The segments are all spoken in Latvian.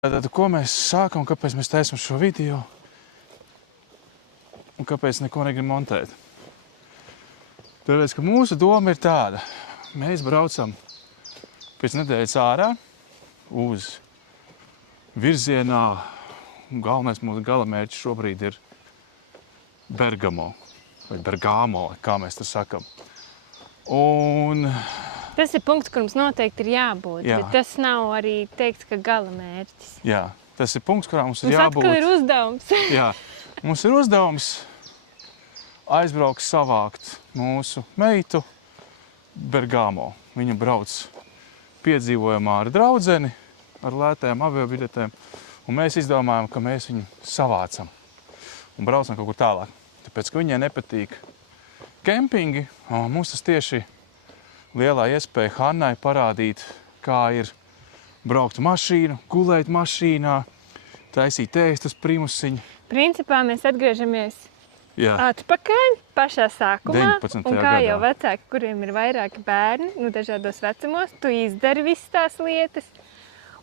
Tad, ko mēs sākam, kāpēc mēs taisam šo video un kāpēc neko negrib montēt? Tāpēc, ka mūsu doma ir tāda. Mēs braucam pēc nedēļas ārā uz virzienā. Galvenais mūsu galamērķis šobrīd ir Bergamo vai Bergamo, kā mēs tur sakam. Un tas ir punkts, kur mums noteikti ir jābūt, bet tas nav arī teikts, ka galamērķis. Jā, tas ir punkts, kurā mums ir jābūt. Mums atkal ir uzdevums. Jā, mums ir uzdevums aizbraukt savākt mūsu meitu Bergamo. Viņa brauc piedzīvojumā ar draudzeni, ar lētajām aviobiļetēm, un mēs izdomājam, ka mēs viņu savācam un braucam kaut kur tālāk. Tāpēc, ka viņai nepatīk kempingi, un mums tas tieši lielā iespēja Hannai parādīt, kā ir braukt mašīnu, gulēt mašīnā, taisīt ēst uz primusiņu. Principā mēs atgriežamies atpakaļ pašā sākumā, 19. un kā jau gadā. vecāki, kuriem ir vairāki bērni, dažādos vecumos, tu izdari visas tās lietas,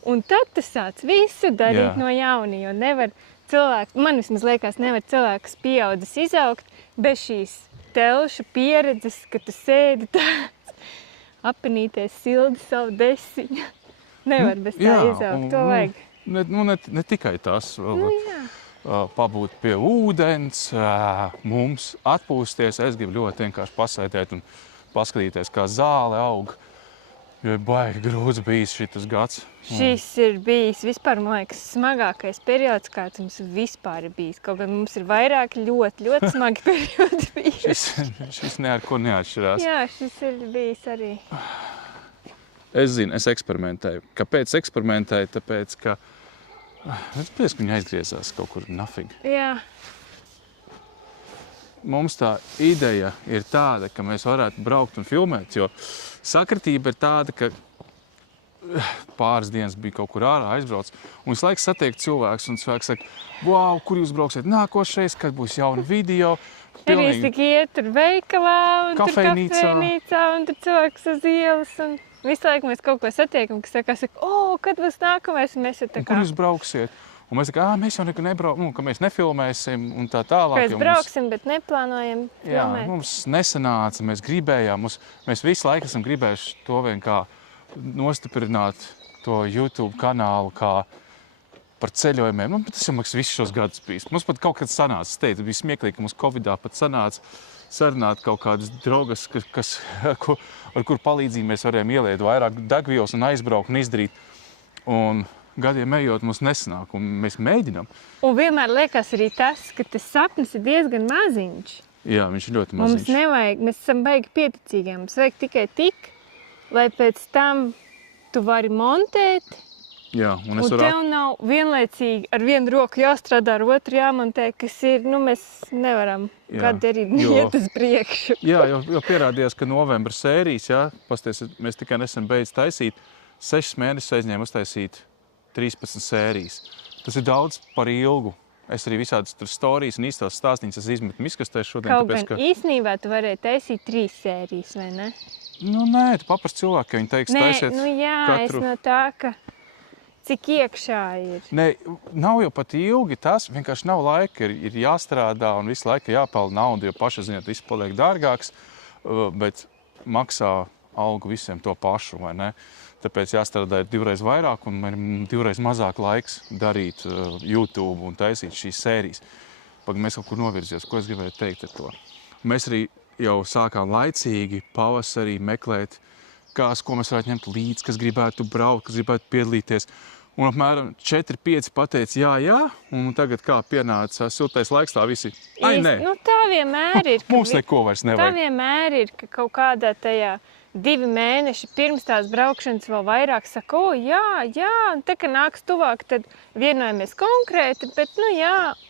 un tad tu sāc visu darīt no jauna, jo nevar cilvēks, man vismaz liekas, nevar cilvēks pieaudzis izaugt bez šīs telšu pieredzes, ka tu sēdi tāds apinīties, sildi savu desiņu. Nevar bez tā izaugt, to vajag. Ne tikai tas, pabūt pie ūdens, mums atpūsties. Es gribu ļoti vienkārši pasēdēt un paskatīties, kā zāle aug. Jo ir baigi grūts bijis šitas gads. Šis ir bijis vispār, man liekas, smagākais periods, kāds mums vispār ir bijis. Kaut gan mums ir vairāk ļoti smagi periodi bijis. Šis ne ar ko neatšķirās. Jā, šis ir bijis arī. Es zinu, es eksperimentēju. Kāpēc eksperimentēju? Tāpēc, ka viņa aizgriezās kaut kur nafig. Jā. Mums tā ideja ir tāda, ka mēs varētu braukt un filmēt, jo sakritība ir tāda, ka pāris dienas bija kaut kur ārā aizbrauc, un visu laiku satiek cilvēks, un cilvēks saka, wow, kur jūs brauksiet nākošais, kad būs jauna video. Arī es tik iet tur veikalā, un kafejnīcā. Tur kafejnīcā, un tur cilvēks uz ielas, un visu laiku mēs kaut ko satiekam, kas saka, kad būs nākamais, un mēs jau tā kā... Kur jūs brauksiet? Un mēs tā kā, mēs jau neko nebraucam, ka mēs nefilmēsim un tā tālāk. Mēs brauksim, bet neplānojam filmēt. Jā, mums nesanāca, mēs gribējām, mēs visu laiku esam gribējuši to vien kā nostiprināt to YouTube kanālu kā par ceļojumiem. Tas jau mums visus šos gadus bijis. Mums pat kaut kad sanāca, es teicu, bija smieklīgi, ka mums Covidā pat sanāca sarunāt kaut kādas draugas, ar kur palīdzību mēs varējām ieliet vairāk degvielas un aizbraukt un izdarīt. Un gadiem ejot mums nesanāk, un mēs mēģinām. Un vienmēr liekas arī tas, ka tas sapnis ir diezgan maziņš. Jā, viņš ir ļoti maziņš. Mums nevajag, mēs esam baigi pieticīgi, mums vajag tikai tik, lai pēc tam tu vari montēt. Jā, un tev nav vienlaicīgi ar vienu roku jāstrādā, ar otru jāmontē, kas ir, mēs nevaram gadu arī iet uz priekšu. Jā, jo pierādījās, ka novembra sērijas, pasties, mēs tikai nesen beidz taisīt, 6 mēnešus aizņēma uztaisīt 13 sērijas. Tas ir daudz par ilgu. Es arī visādas tur storijas un īstās stāstīņas izmetu miskastē šodien. Kaut gan īstenībā tu varēji taisīt 3 sērijas, vai ne? Nē, tu paprast cilvēku, ka viņi teiks taisiet katru. Es no tā, ka cik iekšā ir. Nē, nav jau pat ilgi tas, vienkārši nav laika, ir jāstrādā un visu laiku jāpelna naudu, jo paša zināt, viss paliek dārgāks, bet maksā algu visiem to pašu, vai ne? Tāpēc jāstrādā 2 reizes vairāk un ir 2 reizes mazāk laiks darīt YouTube un taisīt šīs sērijas. Mēs kaut kur novirzies, ko es gribēju teikt ar to. Mēs arī jau sākām laicīgi pavasarī meklēt, ko mēs varētu ņemt līdzi, kas gribētu braukt, kas gribētu piedalīties. Un apmēram 4-5 pateica jā, un tagad kā pienāca siltais laiks, tā visi, nē. Tā vienmēr ir. Mums neko vairs nevajag. Tā vienmēr ir, ka kaut kādā tajā 2 mēneši pirms tās braukšanas vēl vairāk saka, jā, un tā, ka nāks tuvāk, tad vienojamies konkrēti, bet,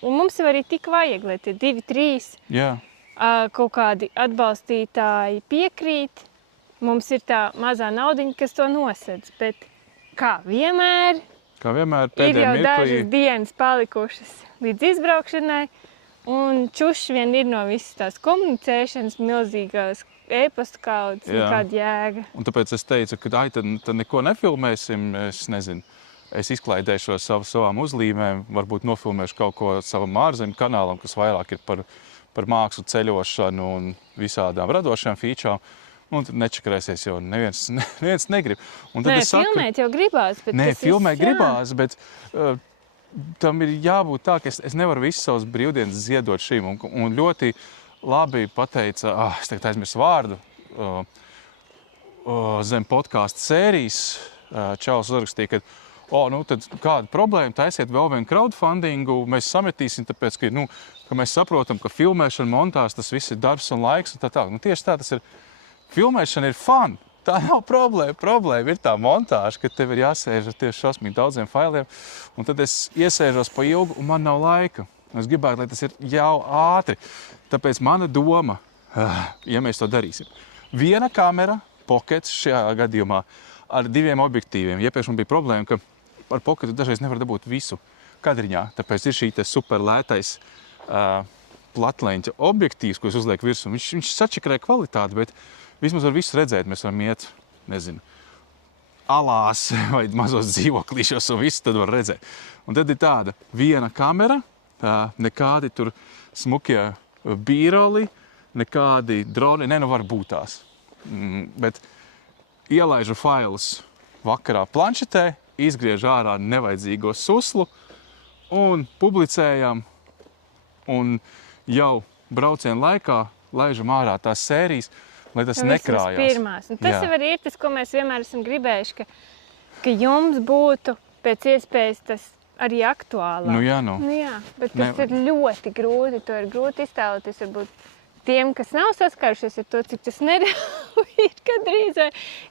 un mums jau arī tik vajag, lai tie 2-3 kaut kādi atbalstītāji piekrīt. Mums ir tā mazā naudiņa, kas to nosedz, bet kā vienmēr ir jau dažas dienas palikušas līdz izbraukšanai, un čuši vien ir no visas tās komunicēšanas milzīgās e-pasta kaudzes, nekāda jēga. Un tāpēc es teicu, ka tad neko nefilmēsim, es nezinu. es izklaidēšos savām uzlīmēm, varbūt nofilmēšu kaut ko savam ārzemju kanālam, kas vairāk ir par mākslu, ceļošanu un visādām radošām featurām. Un tad nečakarēsies, jo neviens negrib. Un tad Nē, filmēt jau gribās, bet Nē, tas filmēt viss, jā. gribās, bet tam ir jābūt tā, ka es nevaru visu savus brīvdienas ziedot šim. Un ļoti labi pateica, es tagad aizmirsu vārdu, zem podkāstu sērijas Čaus uzrakstīja, ka tad kāda problēma, taisiet vēl vienu crowdfundingu, mēs sametīsim, tāpēc, ka mēs saprotam, ka filmēšana, montāža, tas viss ir darbs un laiks un tā tālāk. Tieši tā tas ir. Filmēšana ir fun. Tā nav problēma. Problēma ir tā montāža, ka tev ir jāsēž ar tieši šausmīgi daudziem failiem. Un tad es iesēžos pa ilgu un man nav laika. Es gribētu, lai tas ir jau ātri. Tāpēc mana doma, ja mēs to darīsim. Viena kamera, pockets šajā gadījumā, ar 2 objektīviem. Iepriekš man bija problēma, ka ar pocketu dažreiz nevar dabūt visu kadriņā. Tāpēc ir šī super lētais platleņķa objektīvs, ko es uzlieku virsū. Viņš sačakarē kvalitāti, bet vismaz var visu redzēt. Mēs varam iet, alās vai mazos dzīvoklīšos un visu tad var redzēt. Un tad ir tāda viena kamera, nekādi tur smukie bīroli, nekādi droni, var būt tās. Bet ielaižu failus vakarā planšetē, izgriež ārā nevajadzīgo suslu un publicējam. Un jau braucienu laikā laižam ārā tās sērijas, lai tas nekrājās. Pirmās. Un tas jau arī ir tas, ko mēs vienmēr esam gribējuši, ka jums būtu pēc iespējas tas arī aktuālāk. Nu jā. Bet tas ir ļoti grūti. To ir grūti iztēloties varbūt tiem, kas nav saskārušies ar to, cik tas nereāli ir gandrīz,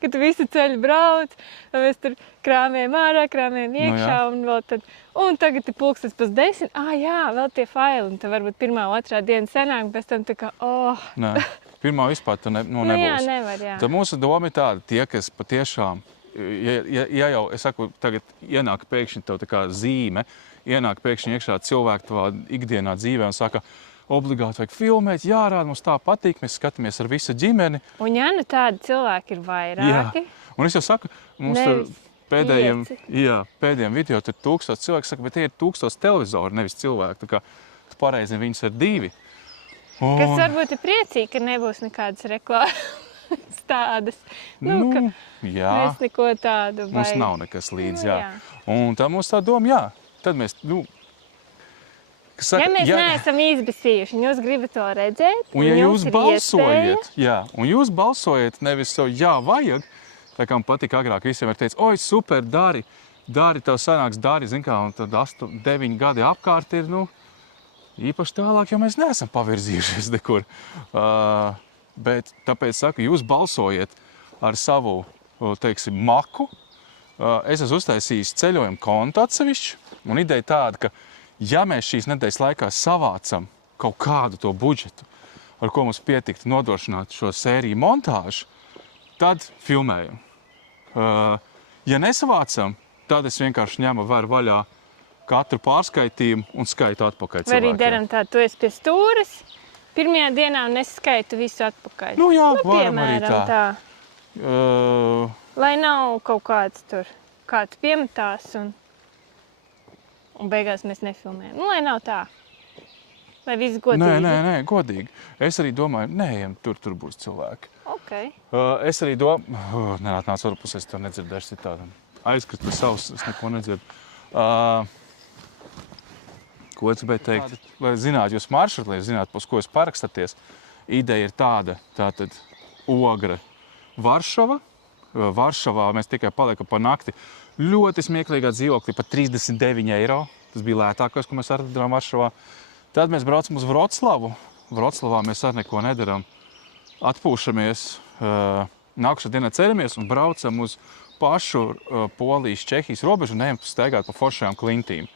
ka tu visu ceļu brauc, vai mēs tur krāmējam ārā, krāmējam iekšā, un tagad ir pulkstens pēc 10, vēl tie faili, un tad varbūt 1. 2. diena senāk, pēc tam tā kā, Nē, pirmā vispār tā nebūs. Jā, nevar, jā. Tad mūsu doma ir tāda, tie, kas patiešām, ja jau, es saku, tagad ienāk pēkšņi tev tā kā zīme, ienāk pēkšņi iekšā cilvēku tavā ikdienā dzīvē un saka, obligāti vajag filmēt, jārāda, mums tā patīk, mēs skatāmies ar visu ģimeni. Un tādi cilvēki ir vairāki. Jā. Un es jau saku, mums tur pēdējiem video tur 1000 cilvēki saka, bet tie ir 1000 televizori, nevis cilvēki. Tā kā pareizi viņus ir 2. Kas varbūt ir priecīgi, ka nebūs nekādas reklāmas tādas. Mēs neko tādu mums nav nekas līdz, jā. Un tā mums tā doma, tad mēs, ja mēs neesam izbisījuši, un jūs gribat to redzēt, un ja jūs balsojat, un jūs balsojat nevis savu vajag, tā kā man patika agrāk, visiem var teikt, oi, super, dari, tev sanāks, zin kā, un tad 8, 9 gadi apkārt ir, īpaši tālāk, jo mēs neesam pavirzījušies nekur. Bet tāpēc saku, jūs balsojat ar savu, maku. Es esmu uztaisījis ceļojumu kontu atsevišķu, un ideja tāda, ka ja mēs šīs nedēļas laikā savācam kaut kādu to budžetu, ar ko mums pietiktu nodrošināt šo sēriju montāžu, tad filmējam. Ja nesavācam, tad es vienkārši ņemu vaļā katru pārskaitījumu un skaitu atpakaļ cilvēkiem. Vai arī daram tā, tu esi pie stūres pirmajā dienā un es skaitu visu atpakaļ. Varam arī tā. Lai nav kaut kāds tur, kāds piemetās un beigās mēs nefilmējam. Lai nav tā. Lai viss godīgi. Nē, godīgi. Es arī domāju, tur būs cilvēki. Okay. Es arī domāju, nenāc varpus, es to nedzirdēšu citādam. Aizkrist pie savus, es neko nedzirdu. Ko es gribēju teikt? Lai zinātu jūs maršrutu, lai zinātu, uz ko jūs parakstaties. Ideja ir tāda, tātad Ogra, Varšava. Varšavā mēs tikai paliekam pa nakti. Ļoti smieklīgā dzīvoklī, pat 39 eiro. Tas bija lētākais, ko mēs atradām Varšavā. Tad mēs braucam uz Vroclavu. Vroclavā mēs ar neko nedaram. Atpūšamies, nākušā dienā ceļamies un braucam uz pašu Polijas, Čehijas robežu un ejam staigāt pa foršajām klintīm.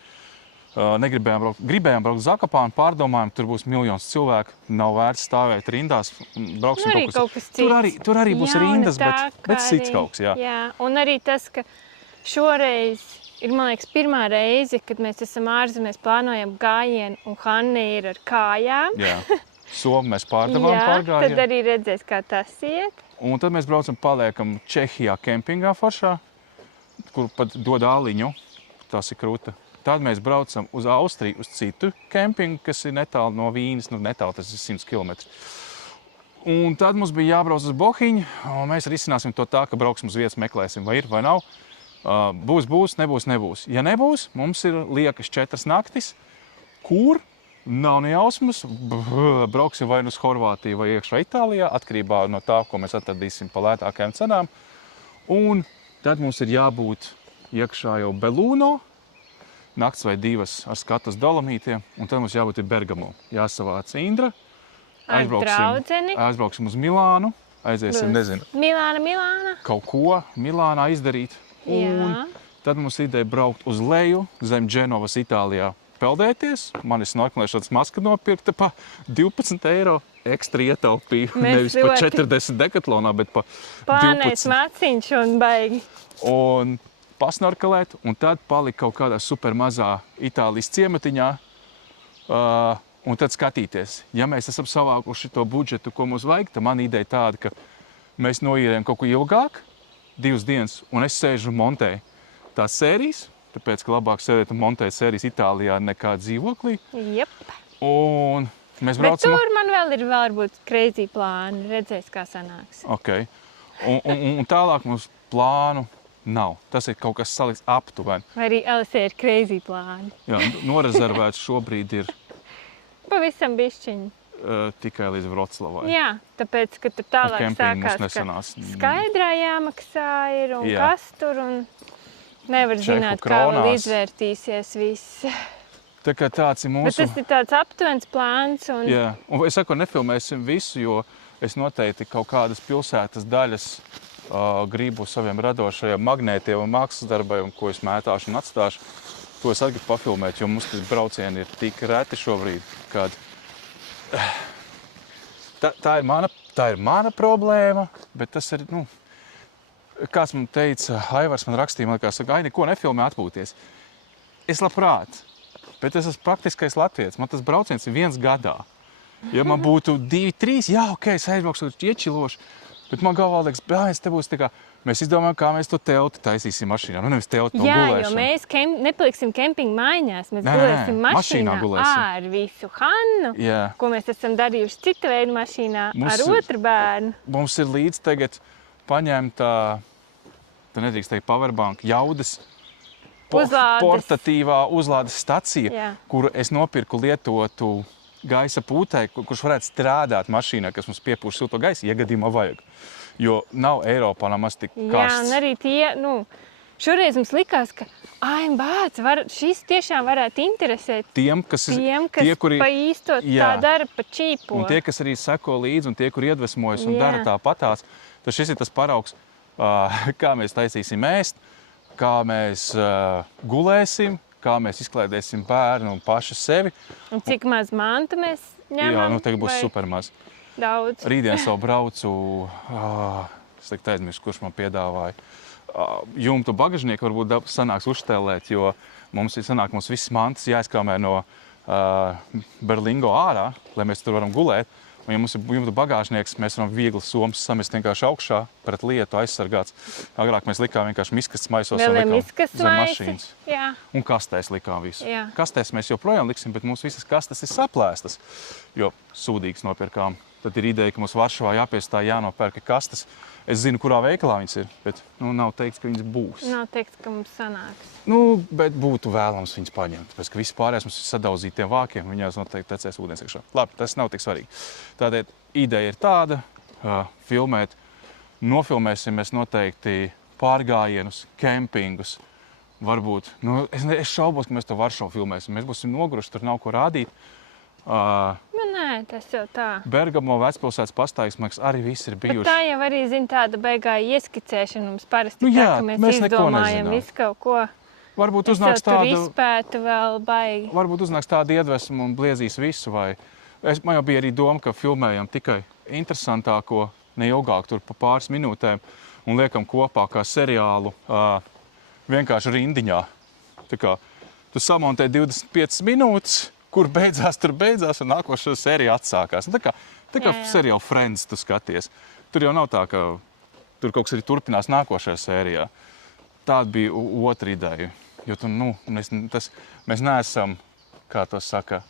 Gribējām braukt Zakopānu, pārdomājām, tur būs miljons cilvēku, nav vērts stāvēt rindās. Brauksim kaut kas cits. Tur arī būs rindas, bet cits kaut kas, Jā, un arī tas, ka šoreiz ir, man liekas, pirmā reize, kad mēs esam ārzemēs, plānojam gājienu, un Hanne ir ar kājām. Jā, Somu mēs pārdevām pārgājienu. Tad arī redzēs, kā tas iet. Un tad mēs braucam, paliekam Čehijā kempingā foršā, kur pat dod āliņu. tas ir krūta. Tad mēs braucam uz Austriju, uz citu kempingu, kas ir netālu no Vīnes, netālu tas ir 100 km. Un tad mums bija jābrauc uz Bohiņu, un mēs risināsim to tā, ka brauksim uz vietas, meklēsim, vai ir vai nav. Būs, nebūs. Ja nebūs, mums ir liekas 4 naktis, kur nav nejausmas, brauksim vai uz Horvātiju vai iekšā Itālijā, atkarībā no tā, ko mēs atradīsim pa lētākajām cenām. Un tad mums ir jābūt iekšā jau Belūno, nakts vai 2 ar skatu uz Dolomītiem, un tad mums jābūt Bergamo. Jāsavāc Indra, aizbrauksim uz Milānu, aiziesim, nezinu, Milāna. kaut ko Milānā izdarīt. Un tad mums ideja braukt uz leju, zem Dženovas Itālijā. Peldēties, man ir snorkelēšanas maska nopirkta pa 12 eiro, ekstra ietaupīju, nevis pa 40 dekatlonā, bet pa 12. Plānēs maciņš un baigi. Un pasnorkelēt, un tad palika kaut kādā super mazā Itālijas ciematiņā, un tad skatīties. Ja mēs esam savākuši to budžetu, ko mums vajag, tad man ideja tāda, ka mēs noīrējam kaut ko ilgāk, 2 dienas, un es sēžu un montēju tās sērijas, tāpēc, ka labāk sēdēt un montēt sērijas Itālijā nekā dzīvoklī. Jep. Un mēs Bet braucam... tur man vēl ir varbūt crazy plāni, redzēs, kā sanāks. Okay. Un tālāk mums plānu nav. Tas ir kaut kas salikts aptuveni. Vai arī LSE ir crazy plāni. Jā, norezervēts šobrīd ir Pavisam bišķiņi. tikai līdz Vroclavai. Jā, tāpēc, ka tur tālāk Kempingu mums sākās, nesanās. ka skaidrā jāmaksā ir un Jā. kas tur un nevar Čehu zināt, kā vēl kronās. izvērtīsies viss. Tā kā tāds ir Bet mūsu... tas ir tāds aptuvens plāns un Jā, un es saku, nefilmēsim visu, jo es noteikti kaut kādas pilsētas daļas gribu saviem radošajiem magnētiem un mākslas darbiem, ko es mētāšu un atstāšu. To es atgribu pafilmēt, jo mums tas braucieni ir tik reti šobrīd, kad tā ir mana problēma, bet tas ir, kāds man teica, Aivars man rakstīja, man liekas, saka, neko nefilmē atpūties. Es labprāt, bet es esmu praktiskais latvietis, man tas brauciens ir 1 gadā. Ja man būtu 2, 3, jā, ok, es aizbraukšu iečilošu, bet man galvā liekas, bēns, te būs tā kā, mēs izdomājam, kā mēs to telti taisīsim mašīnā. Nevis telti no jā, gulēšanu. jo mēs nepaliksim kempinga mājās, mēs Nē, gulēsim mašīnā gulēsim. ar visu Hannu, Jā. ko mēs esam darījuši cita veida mašīnā Mums ar ir- otru bērnu. Mums ir līdz tagad paņemta, tā nedrīkst teikt, powerbank, jaudas Uzlādes. portatīvā uzlādes stacija, Jā. kuru es nopirku lietotu gaisa pūtē, kurš varētu strādāt mašīnā, kas mums piepūš silto gaisu, ja gadījumā vajag. Jo nav Eiropā nemaz tik Jā, karsts. un arī tie, šoreiz mums likās, ka šis tiešām varētu interesēt Tiem, kas kuri pa īsto Jā. tā dara pa čīpo. Un tie, kas arī seko līdzi, un tie, kur iedvesmojas un Jā. dara tāpatās, tad šis ir tas paraugs, kā mēs taisīsim ēst, kā mēs gulēsim, kā mēs izklaidēsim bērnu un paši sevi. Un cik maz mantu mēs ņemam? Jā, tagad būs vai super maz. Daudz. Rītdien savu braucu, es teiktu aizmirsu, kurš man piedāvāja. Jumtu bagažnieku varbūt sanāks uztēlēt, jo mums viss mantas jāizkrāmē no Berlingo ārā, lai mēs tur varam gulēt. Un, ja mums ir jumtu bagāžnieks, mēs varam viegli somas samest vienkārši augšā, pret lietu aizsargāts. Agrāk mēs likām vienkārši miskastes maisos un Vēl ir likām miskas zem maisi. mašīnas. Jā. Un kastēs likām visu. Jā. Kastēs mēs joprojām liksim, bet mums visas kastes ir saplēstas, jo sūdīgas nopirkām. Tad ir ideja, ka mums Varšavā jāpiestāj jānopērka kastes. Es zinu, kurā veikalā viņas ir, bet nav teikts, ka viņas būs. Nav teikt, ka mums sanāks. Bet būtu vēlams viņas paņemt, tāpēc, ka viss pārējais mums ir sadauzītiem vākiem, viņās noteikti tecēs ūdens iekšā. Labi, tas nav tik svarīgi. Tātad ideja ir tāda, filmēt, nofilmēsim mēs noteikti pārgājienus, kempingus, varbūt, es šaubos, ka mēs to Varšavu filmēsim, mēs būsim noguruši, tur nav ko rādīt. Nē, tas jau tā. Bergamo vecpilsētas pastāvīgs, man liekas, arī viss ir Bet bijuši. tā jau arī, tāda beigā ieskicēšana mums parasti tā, Jā, ka mēs mēs neko izdomājam nezinām. visu kaut ko. Varbūt Es jau uznāks tur tāda, izpētu vēl baigi. varbūt uznāks tāda iedvesma un bliezīs visu, vai man jau bija arī doma, ka filmējam tikai interesantāko, neilgāk tur pa pāris minūtēm un liekam kopā kā seriālu vienkārši rindiņā. Tā kā tu samontē 25 minūtes, kur beidzās, tur beidzās, un nākošā sērija atsākās. Tā kā Jā. seriāla Friends tu skaties. Tur jau nav tā, ka tur kaut kas arī turpinās nākošajā sērijā. Tāda bija otra ideja. Jo tu, mēs neesam, kā to saka,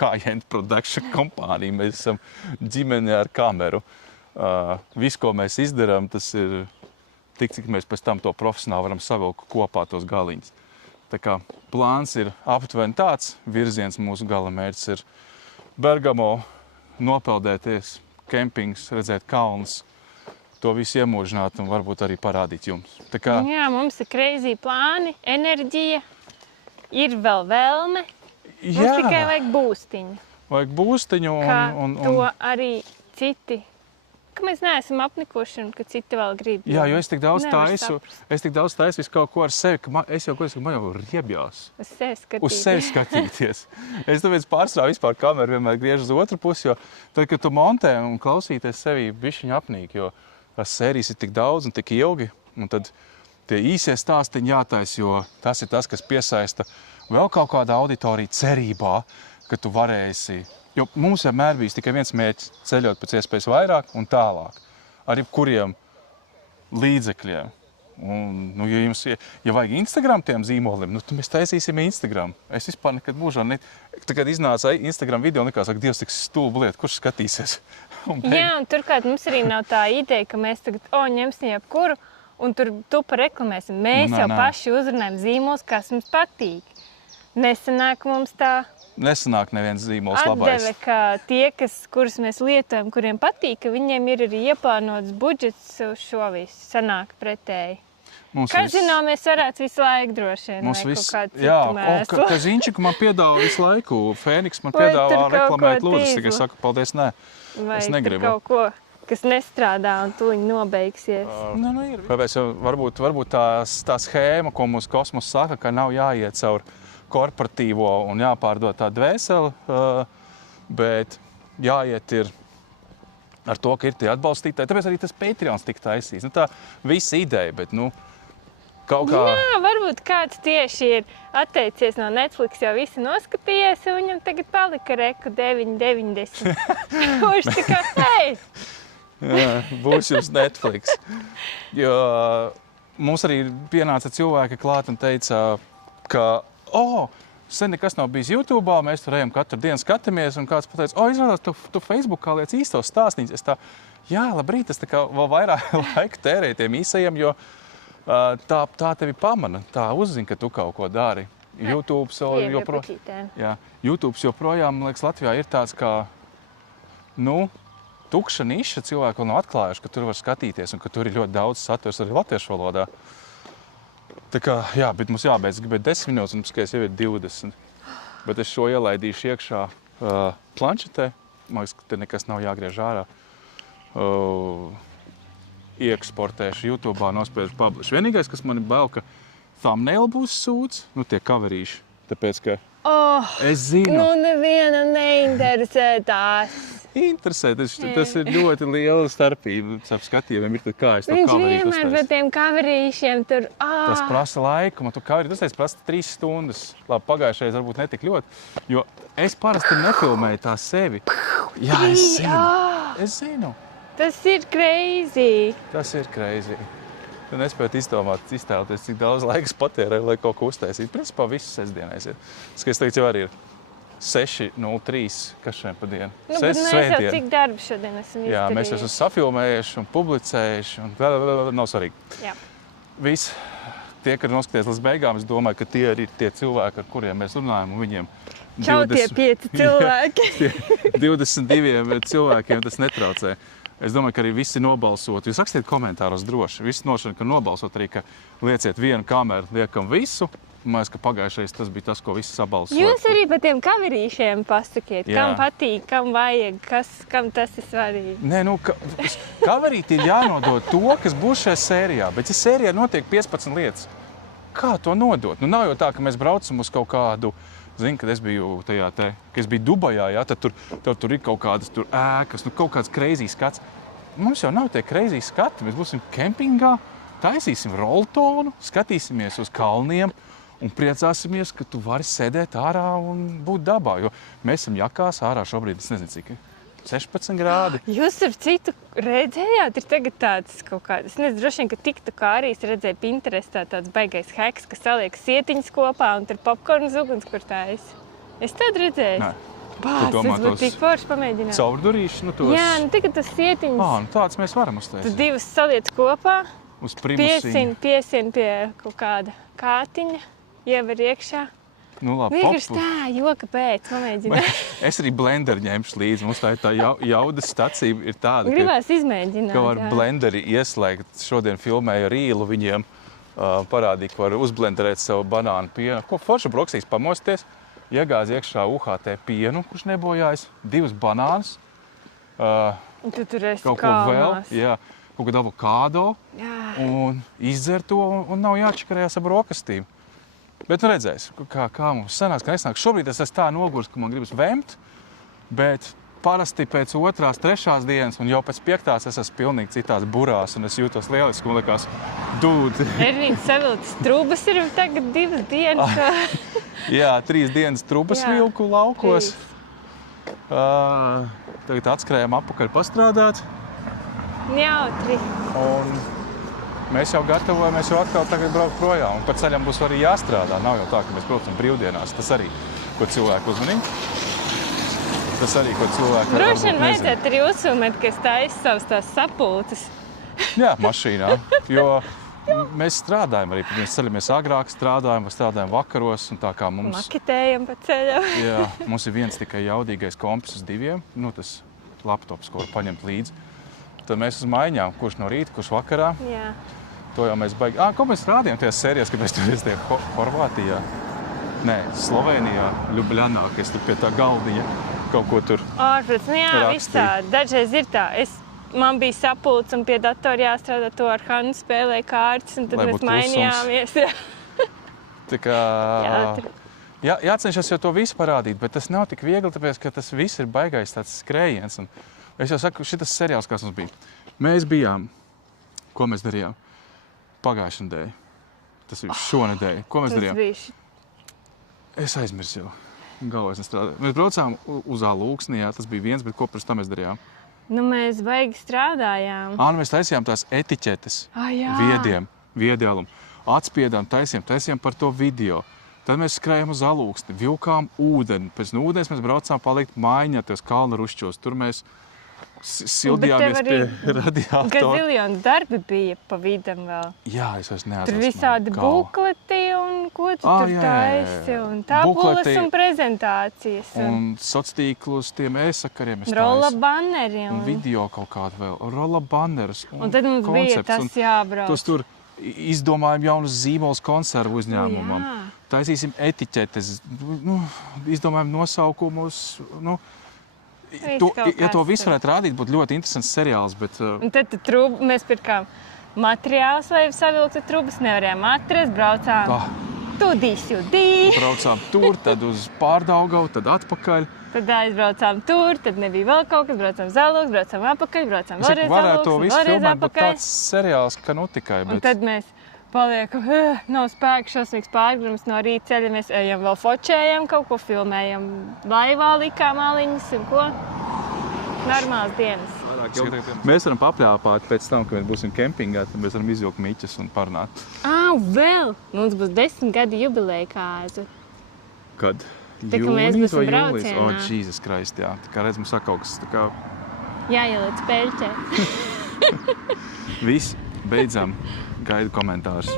high-end production kompānija. Mēs esam ģimene ar kameru. Viss, ko mēs izdarām, tas ir tik, cik mēs pēc tam to profesionāli varam savilkt kopā tos galiņus. Tā kā plāns ir aptuveni tāds, virziens mūsu gala mērķis ir Bergamo, nopeldēties, kempings, redzēt kalnus, to visu iemūžināt un varbūt arī parādīt jums. Tā kā... Jā, mums ir crazy plāni, enerģija, ir vēl vēlme. Mums tikai vajag būstiņu. Vajag būstiņu un... To arī citi, ka mēs neesam apnikuši un ka citi vēl grib. Jā, jo es tik daudz taisu visu kaut ko ar sevi, ka man jau riebjās. Uz sevi skatīties. Es tāpēc pārstrāvu vispār kameru vienmēr griežu uz otru pusi, jo tad, kad tu montē un klausīties sevi bišķiņu apnīk, jo tās sērijas ir tik daudz un tik ilgi, un tad tie īsie stāstiņi jātais, jo tas ir tas, kas piesaista vēl kaut kāda auditorija cerībā, ka tu varēsi. Jo mums vienmēr bijis tikai viens mērķis – ceļot pēc iespējas vairāk un tālāk. Ar jebkuriem līdzekļiem. Un, ja vajag Instagram tiem zīmoliem, tad mēs taisīsim Instagram. Es vispār nekad mūžā Kad iznāca Instagram video, saka, Dievs, tik stulba lieta, kurš skatīsies? Jā, un turklāt mums arī nav tā ideja, ka mēs tagad ņemsim jebkuru un tur tupa reklamēsim. Mēs jau paši uzrunājam zīmolus, kas mums patīk. Nesanāk mums tā... Nesanāk neviens zīmols labais. Atdeve, ka tie, kurus mēs lietojam, kuriem patīk, ka viņiem ir arī ieplānots budžets uz šo visu. Sanāk pretēji. Kazinā mēs varētu visu laiku droši vien, vai kaut kādu citu mēslu. Kazinčiku man piedāvā visu laiku. Fēniks man piedāvā reklamēt lūdzu. Tikai saku, paldies, nē. Es negribu. Vai tur kaut ko, kas nestrādā un tuliņ nobeigsies. Ir. Kāpēc varbūt tā schēma, ko mums kosmos saka, ka nav jāiet caur korporatīvo un jāpārdod tā dvēseli, bet jāiet ir ar to, ka ir tie atbalstītāji. Tāpēc arī tas Patreons tika taisīts. Tā visa ideja, bet kaut kā... Jā, varbūt kāds tieši ir atteicies no Netflix, jau visi noskatījies, un viņam tagad palika reku 9,90. Kurš tikai, hei! Jā, būs jums Netflix. Jo mums arī pienāca cilvēki klāt un teica, ka sen nekas nav bijis YouTube'ā, mēs tur ejam katru dienu skatāmies, un kāds pateica, izrādās, tu Facebookā liec īstos stāstniņus. Es tā, jā, labrīt, es tā kā vēl vairāk laika tērēju tiem īsajiem, jo tā tevi pamana, tā uzzina, ka tu kaut ko dari. YouTube's joprojām, man liekas, Latvijā ir tāds kā, tukša niša, cilvēki vēl nav atklājuši, ka tur var skatīties un ka tur ir ļoti daudz saturs arī latviešu valodā. Tā kā, jā, bet mums jābeidz, gribēt 10 minūtes, un skaidrs jau ir 20. Bet es šo ielaidīšu iekšā planšetē. Man liekas, ka te nekas nav jāgriež ārā. Ieksportēšu YouTube'ā, nospiežu publish. Vienīgais, kas man ir bail, ka thumbnail būs sūds, tie coverīši. Tāpēc, ka es zinu. Neviena neinteresē tās. Interesē, tas ir ļoti liela starpība. Starp skatījumiem ir, kā es to coverīšu uztaisu. Viņš vienmēr par tiem coverīšiem tur... Tas prasa laiku, man tu coverīšu uztaisu prasa 3 stundas. Labi, pagājušais varbūt netik ļoti, jo es parasti nefilmēju tā sevi. Jā, es zinu. Tas ir crazy. Tas ir crazy. Tu nespētu iztēloties, cik daudz laikas patērē, lai kaut ko uztaisītu. Principā visu sestdienais ir. Es teiktu, jau arī ir 6:03, kas šodien pa dienu? Bet mēs jau cik darbu šodien esam izdarījuši. Jā, mēs esam safilmējuši un publicējuši un vēl nav svarīgi. Jā. Visi tie, kad noskaties līdz beigām, es domāju, ka tie ir tie cilvēki, ar kuriem mēs runājam, un viņiem Čau, tie 5 cilvēki. 22 cilvēkiem tas netraucē. Es domāju, ka arī visi nobalsot. Jūs rakstiet komentāros droši. Visi nošana, ka nobalsot arī, ka lieciet vienu kameru, liekam visu. Man liekas, ka pagājušais tas bija tas, ko visi sabalsoja. Jūs arī par tiem coverīšiem pasakiet, kam patīk, kam vajag, kam tas ir svarīgi. Nē, coverīti ir jānodod to, kas būs šajā sērijā. Bet ja sērijā notiek 15 lietas, kā to nodot? Nav jau tā, ka mēs braucam uz kaut kādu... Zinu, kad es biju Dubajā, tad tur ir kaut kādas ēkas, kaut kāds crazy skats. Mums jau nav tie crazy skati. Mēs būsim kempingā, taisīsim roltonu, skatīsimies uz kalniem un priecāsimies, ka tu vari sēdēt ārā un būt dabā. Jo mēs esam jakās ārā šobrīd, es nezinu, cik 16 grādi. Jūs ar citu redzējāt, ir tagad tāds kaut kāds, es nezinu, droši vien, ka TikTokā arī es redzēju Pinterestā tāds baigais heks, ka saliek sietiņas kopā un tur popkornu ugunskurtājs. Es tādu redzēju. Nē. Bāc, tas būtu tik forši pamēģināt. Caurdurīši, nu tos... Jā, nu tagad tas sietiņas. Nu tāds mēs varam Tu uztaisīt. divas saliec kopā, Uz primusiņu. piesien pie kaut kāda kātiņa, iever iekšā. Nu labi, Vienkārši tā, joka pēc, pamēģināt. Es arī blenderu ņemšu līdzi. Mums tā jaudas stacija ir tāda, Gribās izmēģināt. ka var jā. blenderi ieslēgt. Šodien filmēju rīlu viņiem, parādīja, ka var uzblenderēt savu banānu pienu. Ko forši broksīs pamosties, iegāz iekšā UHT pienu, kurš nebojājas, 2 banānus, Un tu tur esi kaut ko vēl, kalnās. jā, kaut kādu avokādo Jā. un izdzer to un nav jāčakarējās ar brokastīm. Bet nu redzēs, kā mums sanāks, ka nesnāk. Šobrīd es esmu tā nogurs, ka man gribas vemt, bet parasti pēc 2., 3. dienas un jau pēc 5. es esmu pilnīgi citās burās un es jūtos lieliski un likās, dude. Ervīns savilcis trūbas ir tagad 2 dienas. Jā, 3 dienas trubas Jā, vilku laukos. Tagad atskrējām apakaļ pastrādāt Jautri. un mēs jau gatavojamies jau atkal tagad braukt projām. Un pa ceļam būs arī jāstrādā. Nav jau tā, ka mēs braucam brīvdienās. Tas arī, ko cilvēku uzmanīgi. Tas arī, ko cilvēku Droši vien vajadzētu arī uzsumēt, ka es taisu savas tās sapulces. Jā, mašīnā. Jo mēs strādājam arī. Mēs ceļamies agrāk, strādājam vakaros. Un tā kā mums, Maketējam pa ceļam. jā, mums ir viens tikai jaudīgais kompis uz 2. Nu, tas laptops, ko var paņemt līdzi. Tad mēs uz maiņām, kurš no rīta, kurš vakarā. Jā. To jau mēs baigi. Ko mēs rādījām tajās sērijās, kad mēs tur bijām Horvātijā? Nē, Slovenijā, Ljubljanā, ka es tur pie tā galdiņa kaut ko tur Ārprāt, nu jā, rakstīju. visādi. Dažreiz ir tā. Man bija sapulce un pie datora jāstrādā, to ar Hannu spēlēja kārtas, un tad Lai mēs būtu mainījāmies. tā kā... Jātri. Jācenšas jau to visu parādīt, bet tas nav tik viegli, tāpēc, ka tas viss ir baigais tāds skrējiens. Un es jau saku, šitas seriāls, kas mums bija. Mēs bijām, ko mēs darījām? Pagājušajā nedēļā. Tas bija šonedēļ. Ko mēs Tas darījām? bija Es aizmirsu jau. Galvā es nestrādāju. Mēs braucām uz Alūksni, jā, tas bija viens, bet ko pirms tam mēs darījām? Nu, mēs baigi strādājām. Nu mēs taisījām tās etiķetes Jā. viedēlumu. Atspiedām, taisījām par to video. Tad mēs skrējām uz Alūksni, vilkām ūdeni. Pēc ūdens mēs braucām palikt maiņā, tos kalna rušķos. Tur mēs sildījāmies Bet pie tev arī radiātora. Gaziljoni darbi bija pa vidam vēl. Jā, es vairs neatceros. Tur visādi bukleti un ko tu tur jā. taisi. Un tabulas Bukleti un prezentācijas. Un sociātīklus tiem e-sakariem es rolla taisu. banneri. Un video kaut kādu vēl. Rolla bannerus. Un tad mums bija koncepts. tas jābrauc. Tos tur izdomājam jaunus zīmolus konservu uzņēmumam. Jā. Taisīsim etiķetes, izdomājam nosaukumus. To visu varētu rādīt, būtu ļoti interesants seriāls, bet... Un tad mēs pirkām materiālus, lai savilktu trubas, nevarējām atrast, braucām tudī. Braucām tur, tad uz Pārdaugavu, tad atpakaļ. Tad aizbraucām tur, tad nebija vēl kaut kas, braucām Zalūks, braucām apakaļ, braucām vēlreiz varētu to Zalūks, visu vēlreiz filmēt, būtu apakaļ. tāds seriāls, ka nu tikai, Un bet... tad mēs paliekam, nav spēka, šausmīgs pārgrums, no rīta ceļamies, ejam vēl fočējam, kaut ko filmējam, laivā likām aliņas un ko. Normāls dienas. Mēs varam papļāpāt pēc tam, kad mēs būsim kempingā, tad mēs varam izvilkt miķus un parunāt. Vēl! Mums būs 10 gadi jubileja kāzu. Kad? Tā, ka mēs Jūnijas vai būsim jūlijas? braucienā. O, Jesus Christ, jā. Tā kā redz, mums saka kaut kas, tā kā Jāieliec peļķē. viss, beidzam, gaidu komentārus.